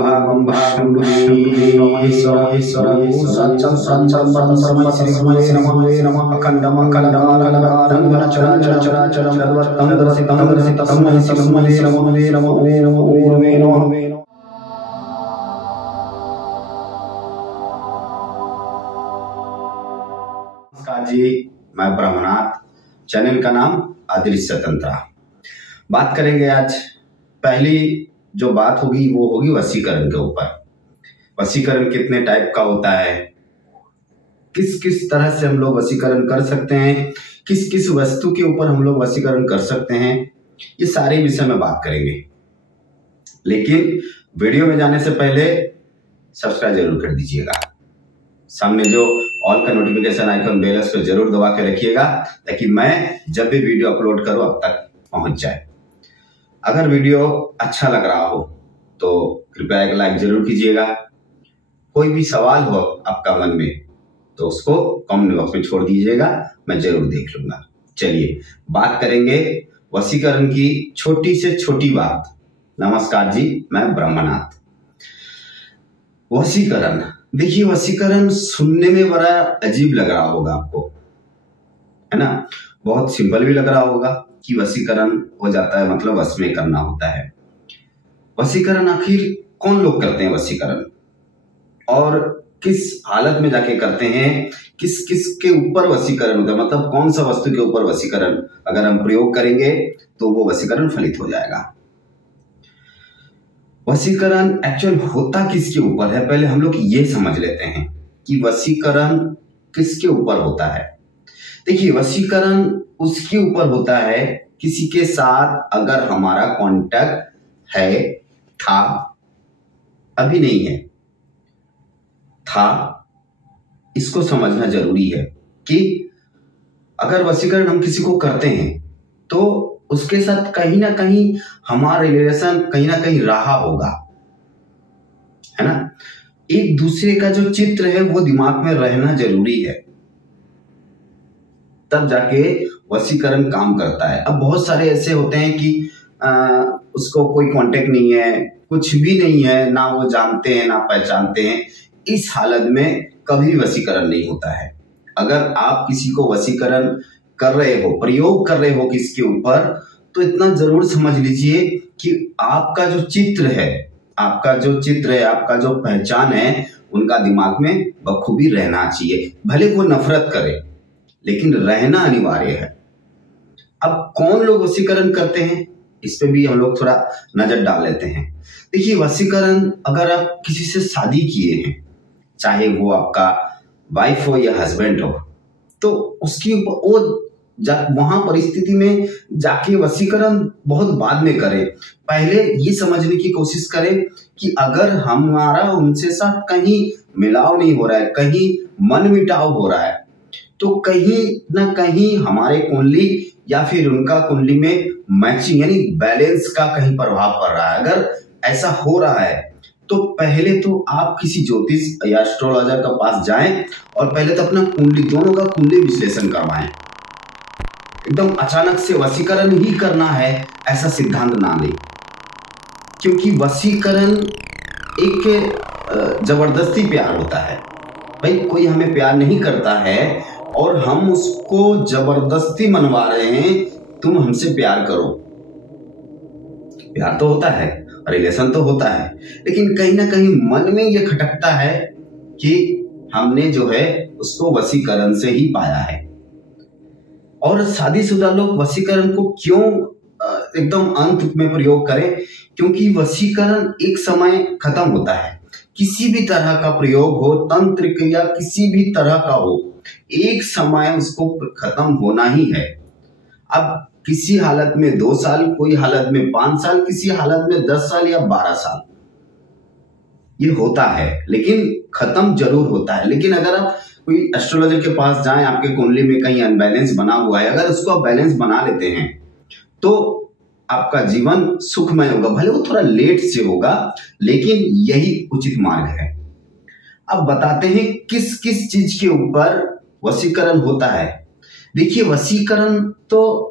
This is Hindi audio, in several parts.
भागं नमः अखंडम नमस्कार जी, मैं ब्रह्मनाथ। चैनल का नाम अदृश्य तंत्र। बात करेंगे आज। पहली जो बात होगी वो होगी वशीकरण के ऊपर। वशीकरण कितने टाइप का होता है, किस किस तरह से हम लोग वशीकरण कर सकते हैं, किस किस वस्तु के ऊपर हम लोग वशीकरण कर सकते हैं, ये सारे विषय में बात करेंगे। लेकिन वीडियो में जाने से पहले सब्सक्राइब जरूर कर दीजिएगा। सामने जो ऑल का नोटिफिकेशन आइकन बेल को जरूर दबा के रखिएगा, ताकि मैं जब भी वीडियो अपलोड करूं अब तक पहुंच जाए। अगर वीडियो अच्छा लग रहा हो तो कृपया एक लाइक जरूर कीजिएगा। कोई भी सवाल हो आपका मन में तो उसको कमेंट बॉक्स में छोड़ दीजिएगा, मैं जरूर देख लूंगा। चलिए बात करेंगे वशीकरण की छोटी से छोटी बात। नमस्कार जी, मैं ब्रह्मनाथ। वशीकरण, देखिए वशीकरण सुनने में बड़ा अजीब लग रहा होगा आपको, है ना। बहुत सिंपल भी लग रहा होगा कि वशीकरण हो जाता है मतलब वश में करना होता है। वशीकरण आखिर कौन लोग करते हैं वशीकरण, और किस हालत में जाके करते हैं, किस किस के ऊपर वशीकरण होता है, मतलब कौन सा वस्तु के ऊपर वशीकरण अगर हम प्रयोग करेंगे तो वो वशीकरण फलित हो जाएगा। वशीकरण एक्चुअल होता किसके ऊपर है, पहले हम लोग ये समझ लेते हैं कि वशीकरण किसके ऊपर होता है। देखिए वशीकरण उसके ऊपर होता है किसी के साथ अगर हमारा कांटेक्ट है, था, अभी नहीं है, था, इसको समझना जरूरी है कि अगर वशीकरण हम किसी को करते हैं तो उसके साथ कहीं ना कहीं हमारा रिलेशन कहीं ना कहीं रहा होगा, है ना। एक दूसरे का जो चित्र है वो दिमाग में रहना जरूरी है, तब जाके वशीकरण काम करता है। अब बहुत सारे ऐसे होते हैं कि उसको कोई कांटेक्ट नहीं है, कुछ भी नहीं है, ना वो जानते हैं ना पहचानते हैं। इस हालत में कभी वशीकरण नहीं होता है। अगर आप किसी को वशीकरण कर रहे हो, प्रयोग कर रहे हो किसके ऊपर, तो इतना जरूर समझ लीजिए कि आपका जो चित्र है, आपका जो पहचान है, उनका दिमाग में बखूबी रहना चाहिए। भले वो नफरत करे लेकिन रहना अनिवार्य है। अब कौन लोग वशीकरण करते हैं, इस पे भी हम लोग थोड़ा नजर डाल लेते हैं। देखिए वशीकरण अगर आप किसी से शादी किए हैं, चाहे वो आपका वाइफ हो या हस्बैंड हो, तो उसकी वो वहां परिस्थिति में जाके वशीकरण बहुत बाद में करें। पहले ये समझने की कोशिश करें कि अगर हमारा उनसे साथ कहीं मिलाव नहीं हो रहा है, कहीं मन मिटाव हो रहा है, तो कहीं ना कहीं हमारे कुंडली या फिर उनका कुंडली में मैचिंग यानी बैलेंस का कहीं प्रभाव पड़ रहा है। अगर ऐसा हो रहा है तो पहले तो आप किसी ज्योतिष या एस्ट्रोलॉजर के पास जाएं और पहले तो अपना कुंडली, दोनों का कुंडली विश्लेषण करवाएं। एकदम अचानक से वशीकरण ही करना है ऐसा सिद्धांत ना लें, क्योंकि वशीकरण एक जबरदस्ती प्यार होता है। भाई कोई हमें प्यार नहीं करता है और हम उसको जबरदस्ती मनवा रहे हैं, तुम हमसे प्यार करो। प्यार तो होता है, रिलेशन तो होता है, लेकिन कहीं ना कहीं मन में यह खटकता है कि हमने जो है उसको वशीकरण से ही पाया है। और शादीशुदा लोग वशीकरण को क्यों एकदम अंत में प्रयोग करें, क्योंकि वशीकरण एक समय खत्म होता है। किसी भी तरह का प्रयोग हो, तंत्र या किसी भी तरह का हो, एक समय उसको खत्म होना ही है। अब किसी हालत में 2 साल, कोई हालत में 5 साल, किसी हालत में 10 साल या 12 साल, ये होता है, लेकिन खत्म जरूर होता है। लेकिन अगर आप कोई एस्ट्रोलॉजर के पास जाएं, आपके कुंडली में कहीं अनबैलेंस बना हुआ है, अगर उसको आप बैलेंस बना लेते हैं तो आपका जीवन सुखमय होगा। भले वो थोड़ा लेट से होगा, लेकिन यही उचित मार्ग है। अब बताते हैं किस किस चीज के ऊपर वशीकरण होता है। देखिए वशीकरण तो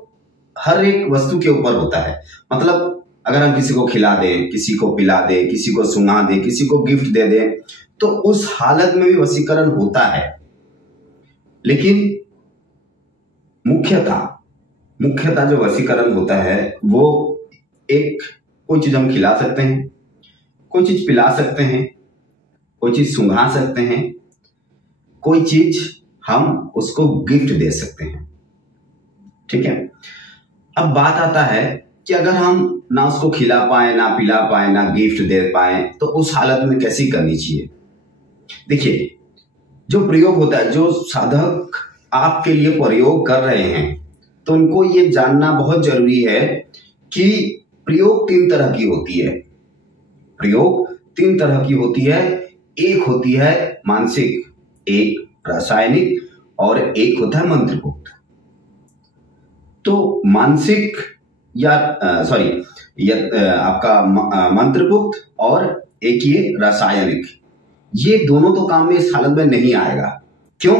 हर एक वस्तु के ऊपर होता है। मतलब अगर हम किसी को खिला दें, किसी को पिला दें, किसी को सुंघा दें, किसी को गिफ्ट दे दें, तो उस हालत में भी वशीकरण होता है। लेकिन मुख्यतः जो वशीकरण होता है वो एक कोई चीज हम खिला सकते हैं, कोई चीज पिला सकते हैं, कोई चीज सुंघा सकते हैं, कोई चीज हम उसको गिफ्ट दे सकते हैं। ठीक है। अब बात आता है कि अगर हम ना उसको खिला पाए, ना पिला पाए, ना गिफ्ट दे पाए, तो उस हालत में कैसी करनी चाहिए। देखिए, जो प्रयोग होता है, जो साधक आपके लिए प्रयोग कर रहे हैं, तो उनको ये जानना बहुत जरूरी है कि प्रयोग 3 तरह की होती है। प्रयोग 3 तरह की होती है। एक होती है मानसिक, एक रासायनिक और एक होता है मंत्रमुग्ध। तो मानसिक या आपका मंत्रमुग्ध और एक ये रासायनिक, ये दोनों तो काम में इस हालत में नहीं आएगा। क्यों?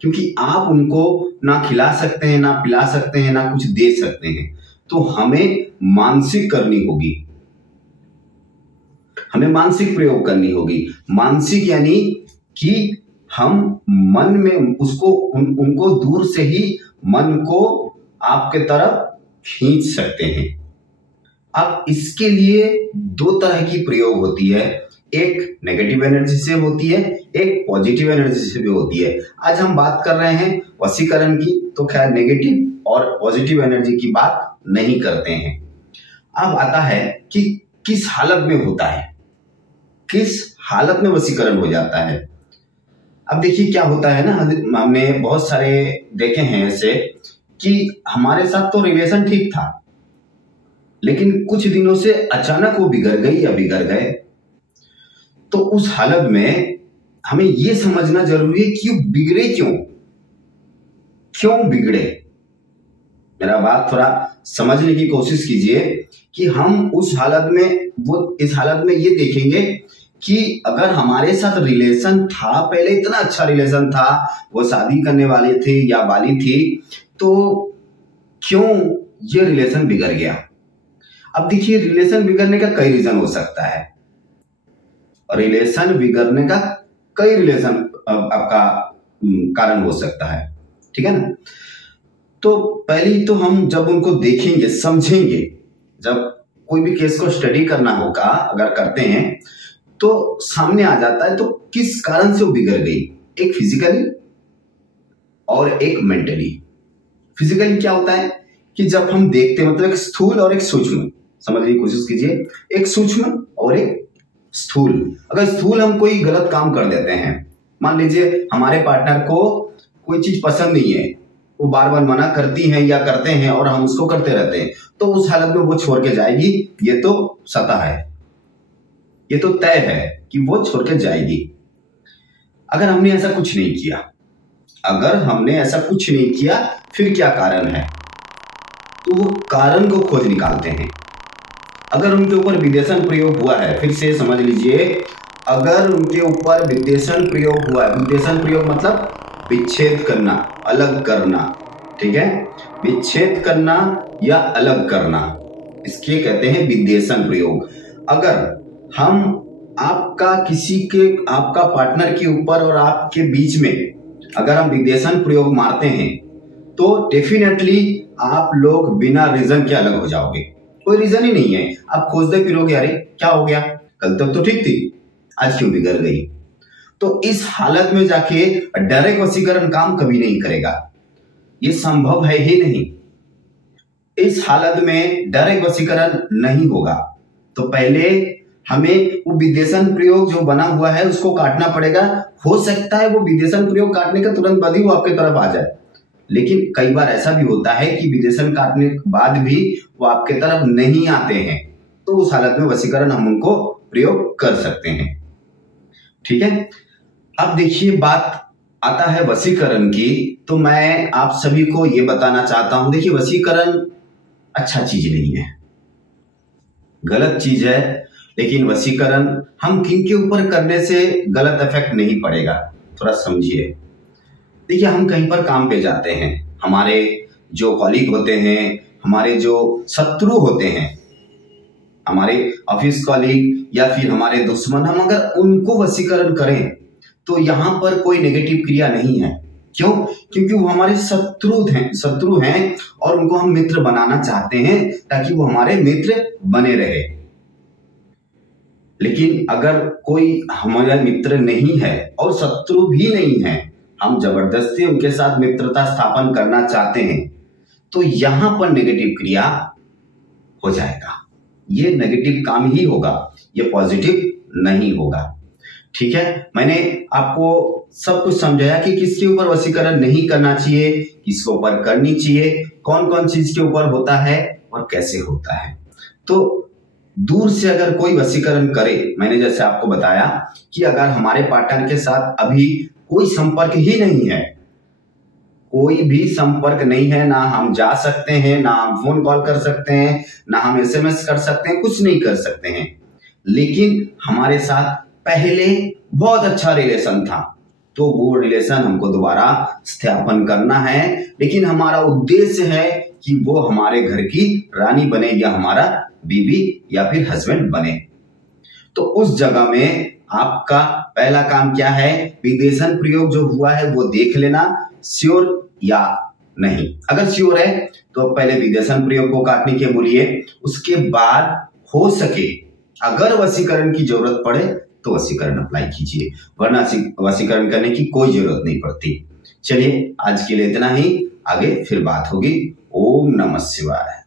क्योंकि आप उनको ना खिला सकते हैं, ना पिला सकते हैं, ना कुछ दे सकते हैं। तो हमें मानसिक करनी होगी, हमें मानसिक प्रयोग करनी होगी। मानसिक यानी कि हम मन में उसको उनको दूर से ही मन को आपके तरफ खींच सकते हैं। अब इसके लिए 2 तरह की प्रयोग होती है, एक नेगेटिव एनर्जी से होती है, एक पॉजिटिव एनर्जी से भी होती है। आज हम बात कर रहे हैं वशीकरण की, तो खैर नेगेटिव और पॉजिटिव एनर्जी की बात नहीं करते हैं। अब आता है कि किस हालत में होता है, किस हालत में वशीकरण हो जाता है। अब देखिए क्या होता है ना, हमने बहुत सारे देखे हैं ऐसे कि हमारे साथ तो रिलेशन ठीक था, लेकिन कुछ दिनों से अचानक वो बिगड़ गई या बिगड़ गए। तो उस हालत में हमें ये समझना जरूरी है कि वो बिगड़े क्यों बिगड़े। मेरा बात थोड़ा समझने की कोशिश कीजिए कि हम उस हालत में, वो इस हालत में ये देखेंगे कि अगर हमारे साथ रिलेशन था, पहले इतना अच्छा रिलेशन था, वो शादी करने वाले थे या वाली थी, तो क्यों ये रिलेशन बिगड़ गया। अब देखिए, रिलेशन बिगड़ने का कई रीजन हो सकता है। रिलेशन बिगड़ने का कई रिलेशन आपका कारण हो सकता है। ठीक है ना। तो पहले तो हम जब उनको देखेंगे, समझेंगे, जब कोई भी केस को स्टडी करना होगा, अगर करते हैं तो सामने आ जाता है तो किस कारण से वो बिगड़ गई। एक फिजिकली और एक मेंटली। फिजिकली क्या होता है कि जब हम देखते हैं, मतलब एक स्थूल और एक सूक्ष्म, समझने की कोशिश कीजिए, एक सूक्ष्म और एक स्थूल। अगर स्थूल हम कोई गलत काम कर देते हैं, मान लीजिए हमारे पार्टनर को कोई चीज पसंद नहीं है, वो बार बार मना करती हैं या करते हैं और हम उसको करते रहते हैं, तो उस हालत में वो छोड़ के जाएगी, ये तो सतह है, ये तो तय है कि वो छोड़ के जाएगी। अगर हमने ऐसा कुछ नहीं किया, अगर हमने ऐसा कुछ नहीं किया, फिर क्या कारण है, तो वो कारण को खोज निकालते हैं। अगर उनके ऊपर विदेशन प्रयोग हुआ है, फिर से समझ लीजिए, अगर उनके ऊपर विदेशन प्रयोग हुआ है, विदेशन प्रयोग मतलब विच्छेद करना, अलग करना, ठीक है, विच्छेद करना या अलग करना, इसके कहते हैं विदेशन प्रयोग। अगर हम आपका पार्टनर के ऊपर और आपके बीच में अगर हम विदेशन प्रयोग मारते हैं, तो डेफिनेटली आप लोग बिना रीजन के अलग हो जाओगे। कोई रीजन ही नहीं है, आप खोजते फिरोगे, अरे क्या हो गया, कल तक तो ठीक थी, आज क्यों बिगड़ गई। तो इस हालत में जाके डायरेक्ट वशीकरण काम कभी नहीं करेगा, ये संभव है ही नहीं। इस हालत में डायरेक्ट वशीकरण नहीं होगा। तो पहले हमें वो विदेशन प्रयोग जो बना हुआ है उसको काटना पड़ेगा। हो सकता है वो विदेशन प्रयोग काटने का तुरंत बाद ही वो आपके तरफ आ जाए, लेकिन कई बार ऐसा भी होता है कि विदेशन काटने के बाद भी वो आपके तरफ नहीं आते हैं, तो उस हालत में वशीकरण हम उनको प्रयोग कर सकते हैं। ठीक है। अब देखिए, बात आता है वशीकरण की, तो मैं आप सभी को ये बताना चाहता हूं, देखिए वशीकरण अच्छा चीज नहीं है, गलत चीज है, लेकिन वशीकरण हम किनके ऊपर करने से गलत इफेक्ट नहीं पड़ेगा, थोड़ा समझिए। देखिए, हम कहीं पर काम पे जाते हैं, हमारे जो कॉलीग होते हैं, हमारे जो शत्रु होते हैं, हमारे ऑफिस कॉलीग या फिर हमारे दुश्मन, हम अगर उनको वशीकरण करें तो यहाँ पर कोई नेगेटिव क्रिया नहीं है। क्यों? क्योंकि वो हमारे शत्रु हैं और उनको हम मित्र बनाना चाहते हैं ताकि वो हमारे मित्र बने रहे। लेकिन अगर कोई हमारा मित्र नहीं है और शत्रु भी नहीं है, हम जबरदस्ती उनके साथ मित्रता स्थापन करना चाहते हैं, तो यहां पर नेगेटिव क्रिया हो जाएगा। ये नेगेटिव काम ही होगा, ये पॉजिटिव नहीं होगा। ठीक है, मैंने आपको सब कुछ समझाया कि किसके ऊपर वशीकरण नहीं करना चाहिए, किसके ऊपर करनी चाहिए, कौन कौन चीज के ऊपर होता है और कैसे होता है। तो दूर से अगर कोई वशीकरण करे, मैंने जैसे आपको बताया कि अगर हमारे पार्टनर के साथ अभी कोई संपर्क ही नहीं है, कोई भी संपर्क नहीं है, ना हम जा सकते हैं, ना हम फोन कॉल कर सकते हैं, ना हम एसएमएस कर सकते हैं, कुछ नहीं कर सकते हैं, लेकिन हमारे साथ पहले बहुत अच्छा रिलेशन था, तो वो रिलेशन हमको दोबारा स्थापन करना है। लेकिन हमारा उद्देश्य है कि वो हमारे घर की रानी बने या हमारा बीवी या फिर हस्बैंड बने। तो उस जगह में आपका पहला काम क्या है? विदेशन प्रयोग जो हुआ है वो देख लेना, श्योर या नहीं। अगर श्योर है तो पहले विदेशन प्रयोग को काटने के बोलिए, उसके बाद हो सके अगर वशीकरण की जरूरत पड़े तो वशीकरण अप्लाई कीजिए, वरना वशीकरण करने की कोई जरूरत नहीं पड़ती। चलिए आज के लिए इतना ही, आगे फिर बात होगी। ओम नमः शिवाय।